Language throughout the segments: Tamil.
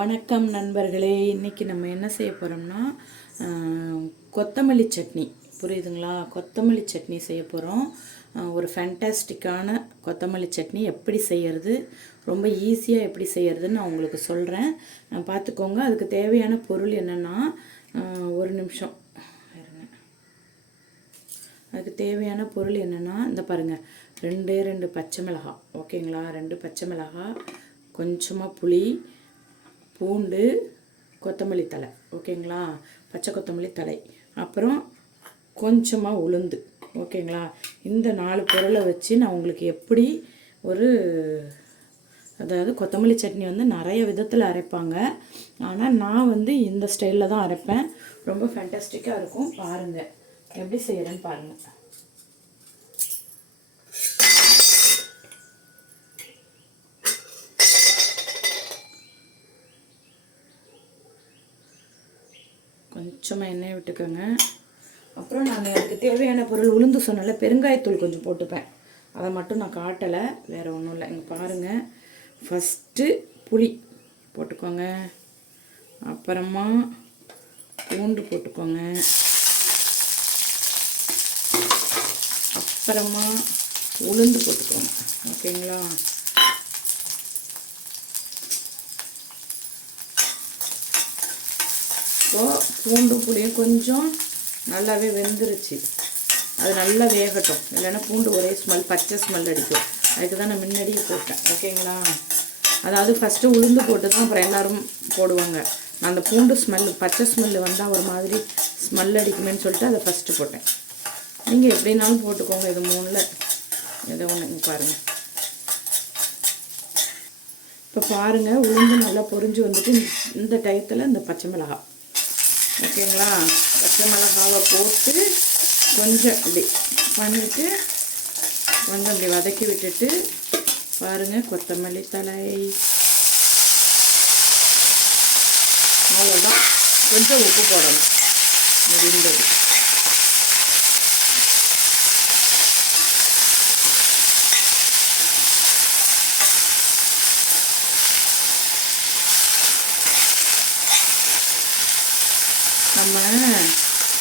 வணக்கம் நண்பர்களே. இன்றைக்கி நம்ம என்ன செய்ய போகிறோம்னா கொத்தமல்லி சட்னி. புரியுதுங்களா? கொத்தமல்லி சட்னி செய்ய போகிறோம். ஒரு ஃபேண்டாஸ்டிக்கான கொத்தமல்லி சட்னி எப்படி செய்கிறது, ரொம்ப ஈஸியாக எப்படி செய்கிறதுன்னு நான் உங்களுக்கு சொல்கிறேன். பார்த்துக்கோங்க. அதுக்கு தேவையான பொருள் என்னென்னா, ஒரு நிமிஷம். அதுக்கு தேவையான பொருள் என்னென்னா, இந்த பாருங்கள், ரெண்டு பச்சை மிளகாய். ஓகேங்களா? 2 பச்சை மிளகாய், கொஞ்சமாக புளி, பூண்டு, கொத்தமல்லி தழை. ஓகேங்களா? பச்சை கொத்தமல்லி தழை, அப்புறம் கொஞ்சமாக உளுந்து. ஓகேங்களா? இந்த 4 பொருளை வச்சு நான் உங்களுக்கு எப்படி அதாவது கொத்தமல்லி சட்னி வந்து நிறைய விதத்தில் அரைப்பாங்க. ஆனால் நான் வந்து இந்த ஸ்டைலில் தான் அரைப்பேன். ரொம்ப ஃபேண்டாஸ்டிக்காக இருக்கும். பாருங்கள் எப்படி செய்கிறேன்னு பாருங்கள். கொஞ்சமாக எண்ணெய் விட்டுக்கோங்க. அப்புறம் நான் எனக்கு தேவையான பொருள் உளுந்து சொன்னால பெருங்காயத்தூள் கொஞ்சம் போட்டுப்பேன். அதை மட்டும் நான் காட்டலை, வேறு ஒன்றும் இல்லை. இங்கே பாருங்கள். ஃபஸ்ட்டு புளி போட்டுக்கோங்க, அப்புறமா பூண்டு போட்டுக்கோங்க, அப்புறமா உளுந்து போட்டுக்கோங்க. ஓகேங்களா? இப்போது பூண்டும் புளியும் கொஞ்சம் நல்லாவே வெந்துருச்சு. அது நல்லா வேகட்டும், இல்லைன்னா பூண்டு ஒரே ஸ்மெல், பச்சை ஸ்மெல் அடிக்கும். அதுக்கு தான் நான் முன்னாடியே போட்டேன். ஓகேங்களா? அதாவது ஃபஸ்ட்டு உளுந்து போட்டு தான் அப்புறம் எல்லோரும் போடுவாங்க. நான் அந்த பூண்டு ஸ்மெல், பச்சை ஸ்மெல்லு வந்தால் ஒரு மாதிரி ஸ்மெல் அடிக்குமேன்னு சொல்லிட்டு அதை ஃபஸ்ட்டு போட்டேன். நீங்கள் எப்படினாலும் போட்டுக்கோங்க. இது 3ல் ஏதோ ஒன்று. பாருங்கள். இப்போ பாருங்கள், உளுந்து நல்லா பொரிஞ்சு வந்துட்டு இந்த டயத்தில் இந்த பச்சை மிளகாய். ஓகேங்களா? பச்சை மிளகாவை போட்டு கொஞ்சம் இப்படி பண்ணிவிட்டு கொஞ்சம் இப்படி வதக்கி விட்டுட்டு பாருங்கள், கொத்தமல்லி தழை. அவ்வளோதான். கொஞ்சம் உப்பு போடணும். முடிந்தது. நம்ம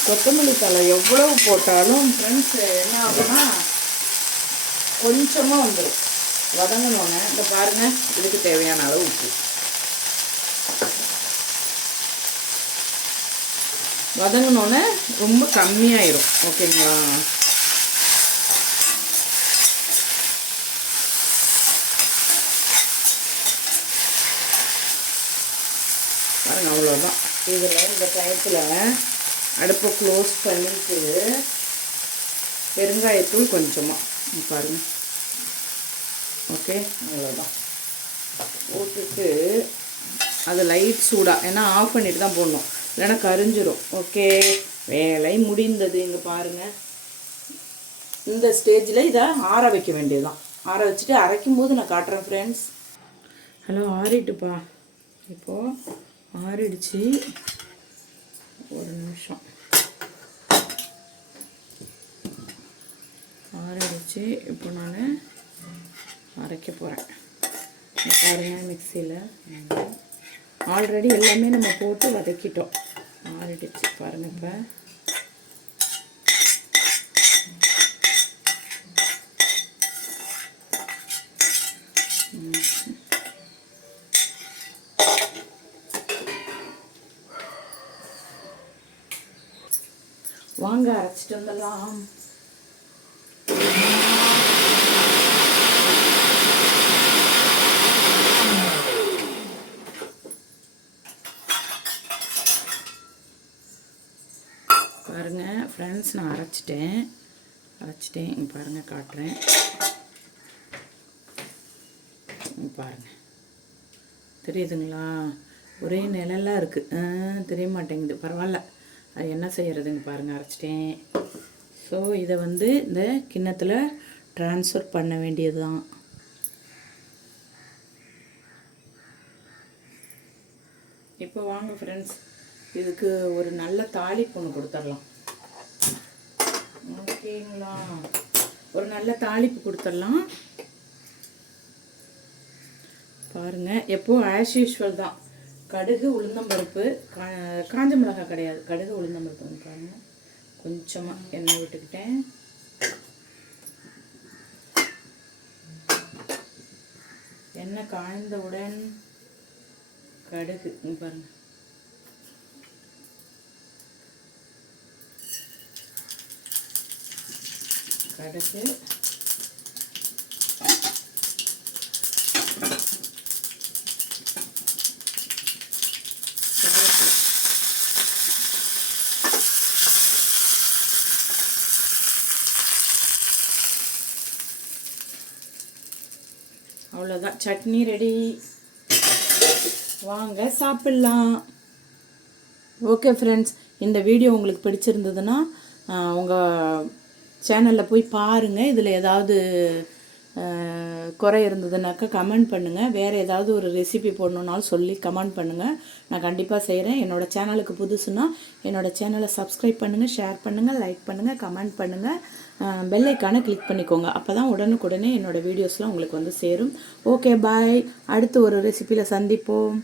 கொத்தமல்லி தழை எவ்வளவு போட்டாலும் ஃப்ரெண்ட்ஸ் என்ன ஆகும்னா கொஞ்சமாக வந்துடும். வதங்கணுன்னு இந்த பாருங்கள், இதுக்கு தேவையான அளவு உப்பு. வதங்கணுன்னு ரொம்ப கம்மியாயிரும். ஓகேங்களா? பாருங்கள், அவ்வளோதான். இதில் இந்த டயத்தில் அடுப்பை க்ளோஸ் பண்ணிட்டு பெருங்காயத்தூள் கொஞ்சமாக பாருங்கள். ஓகே, அவ்வளோதான். போட்டுட்டு அது லைட் சூடாக, ஏன்னா ஆஃப் பண்ணிட்டு தான் போடணும், இல்லைன்னா கரிஞ்சிரும். ஓகே, வேலை முடிந்தது. இங்கே பாருங்கள், இந்த ஸ்டேஜில் இதை ஆற வைக்க வேண்டியதுதான். ஆற வச்சுட்டு அரைக்கும்போது நான் காட்டுறேன் ஃப்ரெண்ட்ஸ். ஹலோ, ஆறிட்டுப்பா. இப்போது ஆறிடுச்சு. ஒரு நிமிஷம். ஆறிடுச்சு. இப்போ நான் அரைக்க போகிறேன். பாருங்கள், மிக்சியில் ஆல்ரெடி எல்லாமே நம்ம போட்டு வதக்கிட்டோம். ஆறிடுச்சு பாருங்கள். இப்போ வாங்க அரைச்சிட்டு வந்துடலாம். பாருங்கள் ஃப்ரெண்ட்ஸ், நான் அரைச்சிட்டேன். இங்கே பாருங்கள், காட்டுறேன். பாருங்கள், தெரியுதுங்களா? ஒரே நிழலாக இருக்குது. தெரிய மாட்டேங்குது. பரவாயில்ல, அது என்ன செய்கிறதுங்க. பாருங்கள், அரைச்சிட்டேன். ஸோ இதை வந்து இந்த கிண்ணத்தில் ட்ரான்ஸ்ஃபர் பண்ண வேண்டியது தான். இப்போ வாங்க ஃப்ரெண்ட்ஸ், இதுக்கு ஒரு நல்ல தாளிப்பு ஒன்று கொடுத்துடலாம். ஓகேங்களா? ஒரு நல்ல தாளிப்பு கொடுத்துடலாம். பாருங்கள், எப்போது ஆஸ் யூஷுவல் தான். கடுகு உளுந்தம்பருப்பு, காஞ்ச மிளகாய் கிடையாது, கடுகு உளுந்தம்பருப்பு பாருங்க. கொஞ்சமாக எண்ணெய் விட்டுக்கிட்டேன். எண்ணெய் காய்ந்தவுடன் கடுகு பாருங்க, கடுகு அவ்வளோதான், சட்னி ரெடி. வாங்க சாப்பிட்லாம். ஓகே ஃப்ரெண்ட்ஸ், இந்த வீடியோ உங்களுக்கு பிடிச்சிருந்ததுன்னா உங்கள் சேனலில் போய் பாருங்கள். இதில் ஏதாவது குறை இருந்ததுனாக்கா கமெண்ட் பண்ணுங்கள். வேறு ஏதாவது ஒரு ரெசிபி போடணுன்னாலும் சொல்லி கமெண்ட் பண்ணுங்கள், நான் கண்டிப்பாக செய்கிறேன். என்னோடய சேனலுக்கு புதுசுன்னா என்னோடய சேனலை சப்ஸ்கிரைப் பண்ணுங்கள், ஷேர் பண்ணுங்கள், லைக் பண்ணுங்கள், கமெண்ட் பண்ணுங்கள், பெல் ஐக்கானை கிளிக் பண்ணிக்கோங்க. அப்போ தான் உடனுக்குடனே என்னோடய வீடியோஸ்லாம் உங்களுக்கு வந்து சேரும். ஓகே பாய், அடுத்து ஒரு ரெசிபியில் சந்திப்போம்.